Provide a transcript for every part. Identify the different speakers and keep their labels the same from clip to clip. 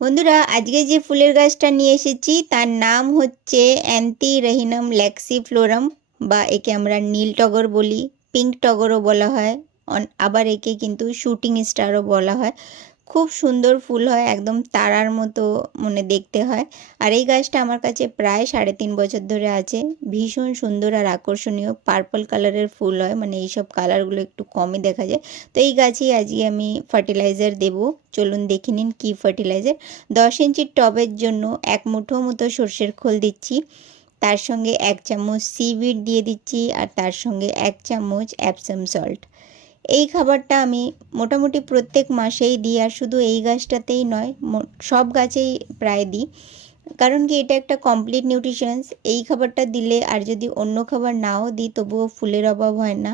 Speaker 1: বন্ধুরা, আজকে যে ফুলের গাছটা নিয়ে এসেছি, তার নাম হচ্ছে অ্যান্তি রহিনাম ল্যাক্সি ফ্লোরাম বা একে আমরা নীল টগর বলি, পিঙ্ক টগরও বলা হয় আবার একে কিন্তু শুটিং স্টারও বলা হয়। খুব সুন্দর ফুল হয়, একদম তারার মতো মানে দেখতে হয়। আর এই গাছটা আমার কাছে প্রায় সাড়ে তিন বছর ধরে আছে। ভীষণ সুন্দর আর আকর্ষণীয়। পার্পল কালারের ফুল হয় মানে এইসব কালারগুলো একটু কমই দেখা যায়। তো এই গাছেই আজকে আমি ফার্টিলাইজার দেব। চলুন দেখে নিন কী ফার্টিলাইজার। দশ ইঞ্চির টবের জন্য এক মুঠো মতো সর্ষের খোল দিচ্ছি। তার সঙ্গে এক চামচ সিভিড দিয়ে দিচ্ছি আর তার সঙ্গে এক চামচ অ্যাপসাম সল্ট। এই খাবারটা আমি মোটামুটি প্রত্যেক মাসেই দিই আর শুধু এই গাছটাতেই নয় সব গাছেই প্রায় দিই। কারণ কি এটা একটা কমপ্লিট নিউট্রিশনস এই খাবারটা দিলে আর যদি অন্য খাবার নাও দিই তবুও ফুলের অভাব হয় না।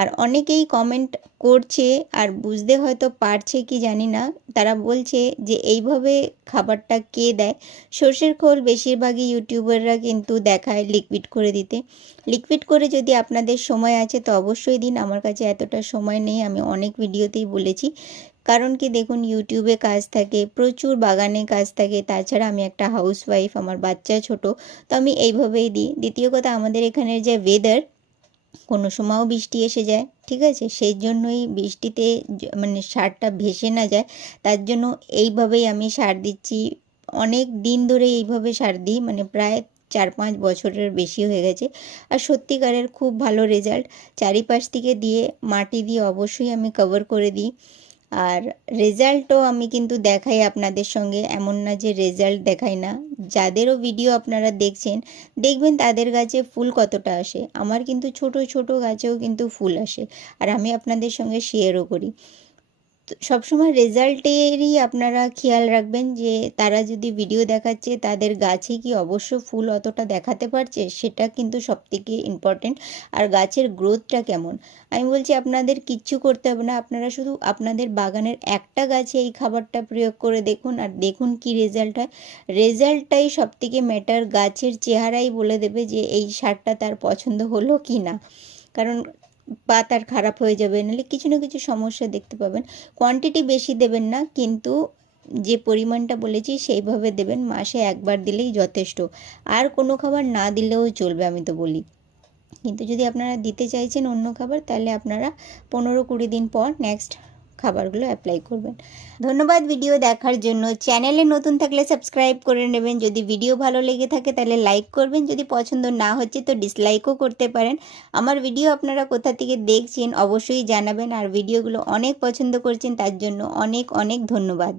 Speaker 1: আর অনেকেই কমেন্ট করছে আর বুঝতে হয়তো পারছে কি জানি না, তারা বলছে যে এইভাবে খাবারটা কে দেয়? সর্ষের খোল বেশিরভাগই ইউটিউবাররা কিন্তু দেখায় লিকুইড করে দিতে। লিকুইড করে যদি আপনাদের সময় আছে তো অবশ্যই দিন, আমার কাছে এতটা সময় নেই, আমি অনেক ভিডিওতেই বলেছি। কারণ কি দেখুন ইউটিউবে কাজ থাকে, প্রচুর বাগানে কাজ থাকে। তাছাড়া আমি একটা হাউস ওয়াইফ আমার বাচ্চা ছোট, তো আমি এইভাবেই দিই। দ্বিতীয় কথা, আমাদের এখানের যে ওয়েদার কোনো সময়ও বৃষ্টি এসে যায়, ঠিক আছে? সেই জন্যই বৃষ্টিতে মানে সারটা ভেসে না যায়। তার জন্য এইভাবেই আমি সার দিচ্ছি। অনেক দিন ধরে এইভাবে সার দিই মানে প্রায় চার পাঁচ বছরের বেশি হয়ে গেছে। আর সত্যিকারের খুব ভালো রেজাল্ট চারিপাশ থেকে দিয়ে মাটি দিয়ে অবশ্যই আমি কভার করে দিই। আর রেজাল্টও আমি কিন্তু দেখাই আপনাদের সঙ্গে, এমন না যে রেজাল্ট দেখাই না। যাদেরও ভিডিও আপনারা দেখছেন, দেখবেন তাদের গাছে ফুল কতটা আসে। আমার কিন্তু ছোট ছোট গাছেও কিন্তু ফুল আসে, আর আমি আপনাদের সঙ্গে শেয়ারও করি। সবসময় রেজাল্টেরই আপনারা খেয়াল রাখবেন যে তারা যদি ভিডিও দেখাচ্ছে তাদের গাছে কি অবশ্য ফুল অতটা দেখাতে পারছে সেটা কিন্তু সবথেকে ইম্পর্টেন্ট আর গাছের গ্রোথটা কেমন? আমি বলছি আপনাদের কিচ্ছু করতে হবে না, আপনারা শুধু আপনাদের বাগানের একটা গাছে এই খাবারটা প্রয়োগ করে দেখুন আর দেখুন কি রেজাল্ট হয়। রেজাল্টটাই সবথেকে ম্যাটার গাছের চেহারাই বলে দেবে যে এই সারটা তার পছন্দ হলো কি না কারণ বা তার খারাপ হয়ে যাবে, নাহলে কিছু না কিছু সমস্যা দেখতে পাবেন। কোয়ান্টিটি বেশি দেবেন না, কিন্তু যে পরিমাণটা বলেছি সেইভাবে দেবেন, মাসে একবার দিলেই যথেষ্ট। আর কোনো খাবার না দিলেও চলবে, আমি তো বলি। কিন্তু যদি আপনারা দিতে চাইছেন অন্য খাবার, তাহলে আপনারা পনেরো কুড়ি দিন পর নেক্সট খাবারগুলো অ্যাপ্লাই করবেন। ধন্যবাদ ভিডিও দেখার জন্য। চ্যানেলে নতুন থাকলে সাবস্ক্রাইব করে নেবেন। যদি ভিডিও ভালো লেগে থাকে তাহলে লাইক করবেন। যদি পছন্দ না হচ্ছে তো ডিসলাইকও করতে পারেন। আমার ভিডিও আপনারা কোথা থেকে দেখছেন অবশ্যই জানাবেন। আর ভিডিওগুলো অনেক পছন্দ করছেন তার জন্য অনেক অনেক ধন্যবাদ।